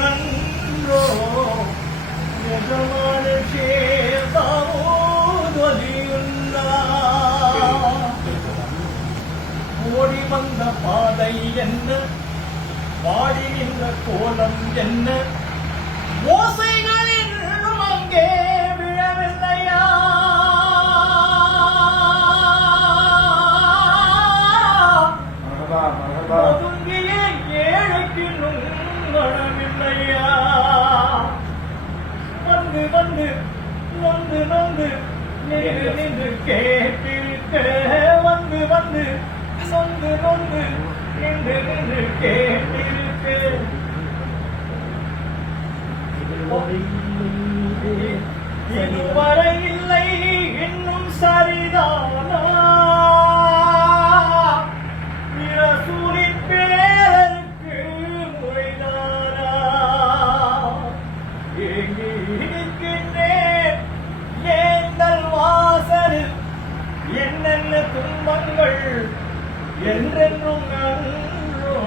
நன்றோ எஜமான ஓடி வந்த பாதை என்ன, வாடி நின்ற கோலம் என்ன, ஓசைகளில் அங்கே விழவில்லையா? ஒதுங்கிய ஏழைக்கு நுங்கடவில்லையா? வந்து வந்து நொந்து நொந்து நின்று நின்று கேட்டிருக்க, வந்து வந்து நொந்து நொந்து நின்று நின்று கேட்டிருக்க. இதுவரை இல்லை இன்னும் சரிதானா? இரசூலின் பேருக்கு முறைதானா? ஏங்கி இருக்கின்றேன் ஏந்தல் வாசலில், என்னென்ன துன்பங்கள் என்றென்றும் நன்றோ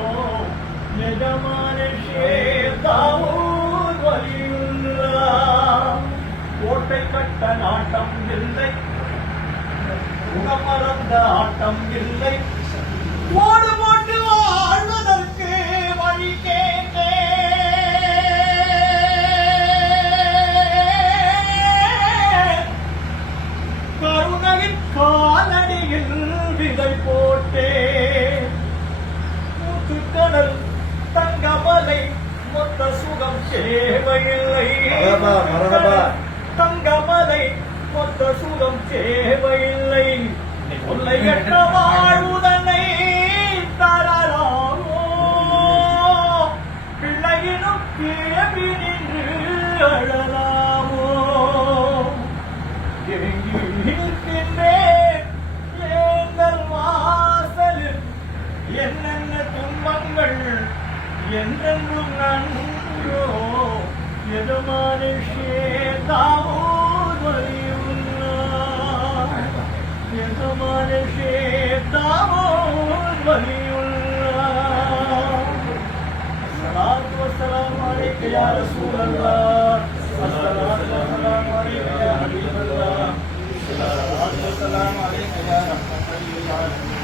எஜமான ஷேதாவூர் வலியுள்ளா. கோட்டை கட்ட நாட்டம் இல்லை, முகமறந்த ஆட்டம் இல்லை, ஓடு போட்டு வாழ்வதற்கு வழி கேட்டேன். கருணையின் காலடியில் விதை போட்டேன். மூச்சுக்கடல் தங்கமலை மொத்த சுகம் தேவையில்லை, தங்கமலை மொத்த சுகம் தேவையில்லை. கொள்ளையற்ற வாழ்வுதனை தரலாமோ? பிள்ளையினும் கேள்வி நின்று அழலாமோ? இருக்கின்றேன் எங்கள் வாசலில், என்னென்ன துன்பங்கள் என்றென்றும் நன்றோ எஜமான ஷேதாவூர் வலியுள்ளா. எஜமான ஷேதாவூர் வலியுள்ளா. அஸ்ஸலாத்து வஸ்ஸலாமு அலைக்க யா ரசூலல்லாஹ், அஸ்ஸலாத்து வஸ்ஸலாமு அலைக்க யா ஹபீபல்லாஹ், அஸ்ஸலாத்து வஸ்ஸலாமு அலைக்க யா ரஹ்மத்தல் லில் ஆலமீன்.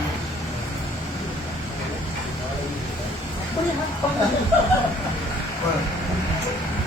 What